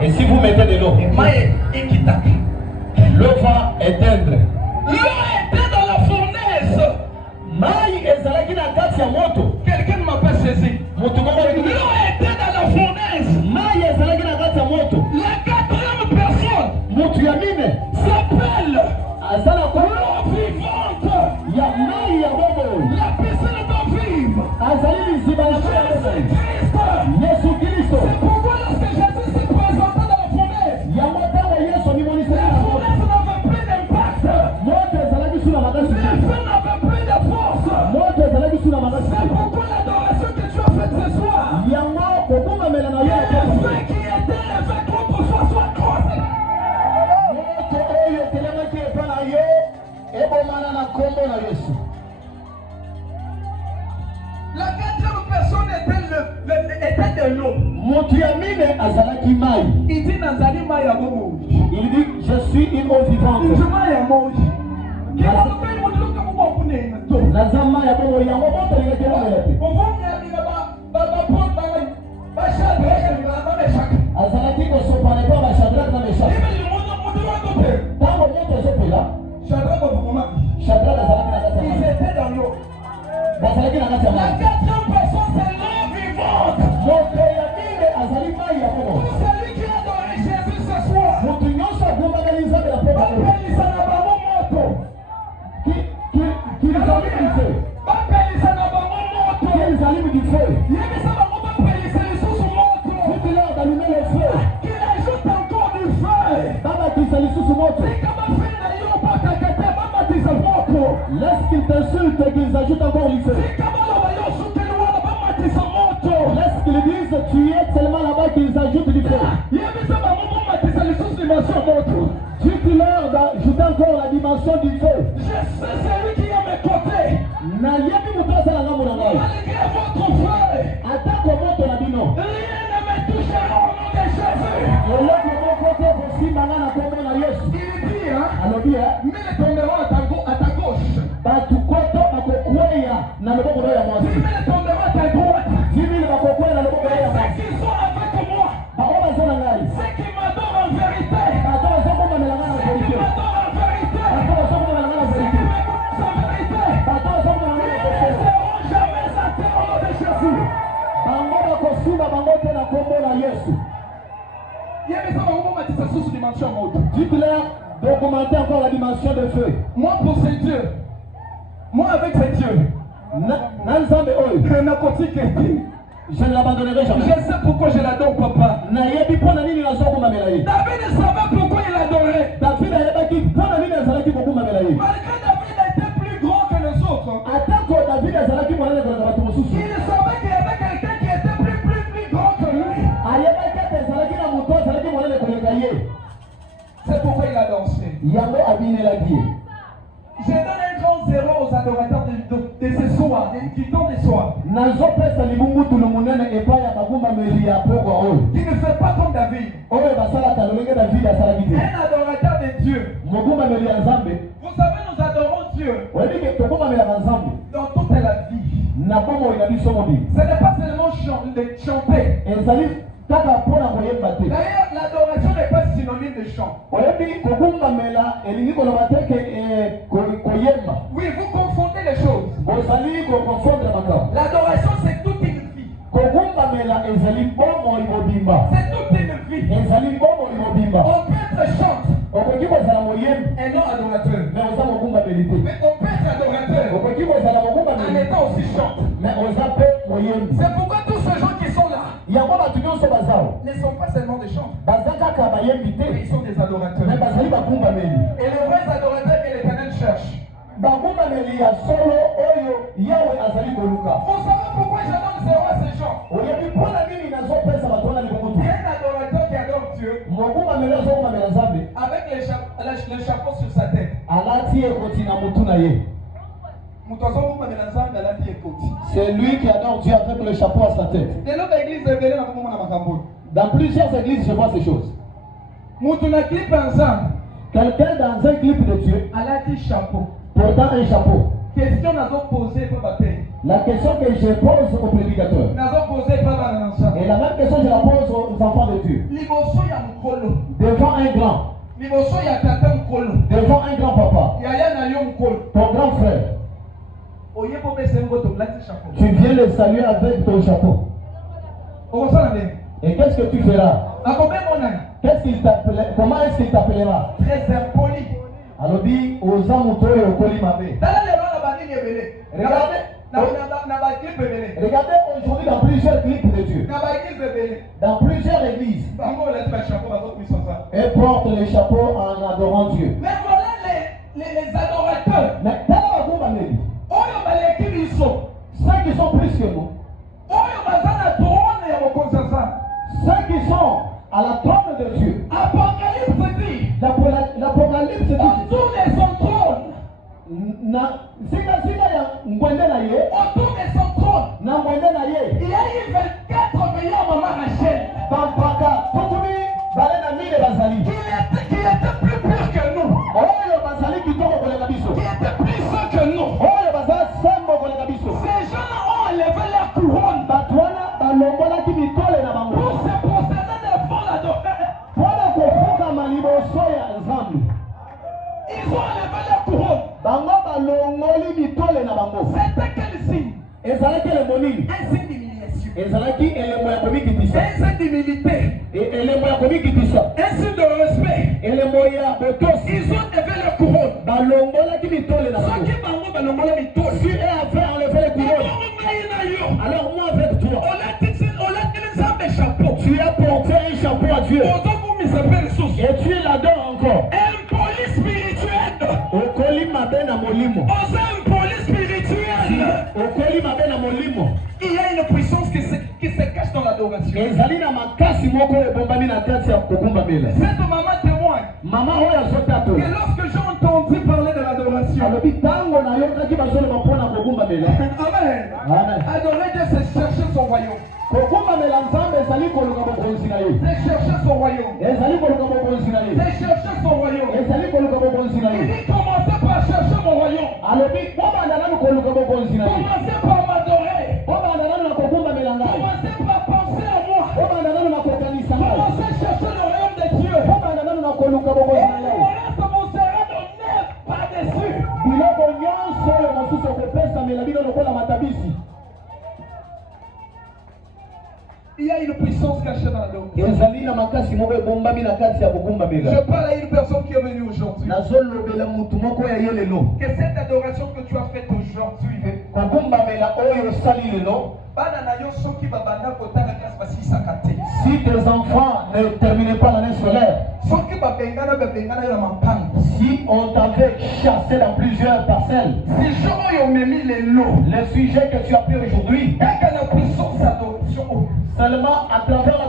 Et si vous mettez de l'eau, l'eau va éteindre. L'eau était dans la fournaise. Quelqu'un ne m'a pas saisi. L'eau était dans la fournaise. La quatrième personne s'appelle l'eau vivante. La piscine d'eau vive. Jésus-Christ. C'est pourquoi lorsque Jésus s'est présenté dans la fournaise, la fournaise n'avait plus d'impact. Les feux n'avaient plus de force. C'est pourquoi l'adoration que tu as faite ce soir, les feux qui étaient levés contre toi soient croisés. La quatrième personne était de l'eau. Il dit Nazali Maya Bobo. Il dit, je suis une eau vivante. Nazama ya bobo ya moto azalaki kosopane kwa Shadrach na Meshach. Tango moto ezopela, Shadrach azalaki na kati ya maji. Bazalaki na kati ya maji. La quatrième personne, c'est l'eau vivante. Moto ya mine azali mai ya bobo. Pour celui qui a adoré Jésus ce soir, moto nyonso agumbakaliza ya bobo. bapelisa na bango moto. Qu'ils allument du feu. Bapelisa na bango moto. Qu'ils allument du feu. Yebisa bango bapelisa lisusu moto. Dites-leur d'allumer le feu. Qu'il ajoute encore du feu. Baba kisa lisusu moto. Laisse qu'ils t'insultent et qu'ils ajoutent encore du feu. Laisse qu'ils disent tu es seulement là-bas qu'ils ajoutent du feu. Dites-leur d'ajouter encore la dimension du feu. Je sais celui qui est à mes côtés. Malgré votre feu, attaque au moto la bino. Rien ne me touchera au nom de Jésus. Et l'autre mon côté aussi manana comme na Yesu. Il dit Alors bien, mais les tomberont à ta gauche. batukoto bakokweya na loboko ya mwasi. Mais les tomberont à ta droite. 10 000 bakokweya na loboko ya mwasi. Ceux qui sont avec moi, ceux qui m'adorent en vérité, ceux qui m'adorent en vérité, ceux qui m'écoutent en vérité, ils ne seront jamais atteints au nom de Jésus. Dites-leur d'augmenter encore la dimension de feu. Moi pour ces dieux, moi avec ces dieux, je ne l'abandonnerai jamais. je sais pourquoi je l'adore, papa. David David savait pourquoi il adorait. Malgré David était plus grand que les autres. Il savait qu'il y avait quelqu'un qui était plus grand que lui. C'est pourquoi il a dansé. Je donne un grand zéro aux adorateurs de ce soir, qui tombent les soirs. Qui ne fait pas comme David. Un adorateur de Dieu. Vous savez, nous adorons Dieu dans toute la vie. Ce n'est pas seulement de chanter. D'ailleurs, l'adoration n'est pas synonyme de chant. Oui, vous confondez les choses. L'adoration, c'est toute une vie. C'est toute une vie. On peut être chante et non adorateur. Mais on peut être adorateur en étant aussi chante. C'est pourquoi tous ces gens qui sont là ne sont pas seulement des chants. Ils sont des adorateurs. Et les vrais adorateurs que l'Éternel cherche. Vous savez pourquoi je donne zéro à ces gens? Un adorateur qui adore Dieu avec le chapeau sur sa tête. C'est lui qui adore Dieu avec le chapeau à sa tête. Dans plusieurs églises, je vois ces choses. Quelqu'un dans un clip de Dieu portant un chapeau. Question n'a pas posé pour baptême. La question que je pose aux prédicateurs. Et la même question je la pose aux enfants de Dieu. Devant un grand. Devant un grand papa. Ton grand frère. Tu viens le saluer avec ton chapeau. Et qu'est-ce que tu feras? Qu'est-ce qu'il t'appelera? Comment est-ce qu'il t'appellera? Très impoli. Alors dit aux hommes autour au Kolimabé. Regardez aujourd'hui dans plusieurs clips de Dieu. Dans plusieurs églises. Et portent les chapeaux en adorant Dieu. Mais voilà les adorateurs. Mais ceux qui sont plus que nous. Ceux qui sont à la trône de Dieu. L'Apocalypse dit. L'Apocalypse dit. Autour de son trône. Autour de son trône. Il y a eu 24 millions de mamans Rachel. Qui était plus pur que nous. Qui était plus sain que nous. Ces gens ont enlevé leur couronne. Pour se prosterner devant l'adorateur. Ils ont enlevé leur couronne. C'était quel signe? Un signe d'humiliation. Un signe d'humilité. Un signe de respect. Ils ont enlevé leur couronne. Si eux avaient enlevé les couronnes, alors moi avec toi, tu as porté un chapeau à Dieu. Et tu l'adores encore. Impoli spirituel. Il y a une puissance qui se cache dans l'adoration. Cette maman témoigne que lorsque j'ai entendu parler de l'adoration, Amen. Adorer Dieu, c'est chercher son royaume. C'est chercher son royaume. C'est chercher son royaume. Il dit commencez par chercher mon royaume. Commencez par m'adorer. Commencez par penser à moi. Commencez à chercher le royaume de Dieu. Et le reste vous sera donné par-dessus. Il y a une puissance cachée dans l'adoration. Je parle à une personne qui est venue aujourd'hui. Que cette adoration que tu as faite aujourd'hui, si tes enfants ne terminaient pas l'année scolaire, si on t'avait chassé dans plusieurs parcelles, le sujet que tu as pris aujourd'hui, seulement à travers la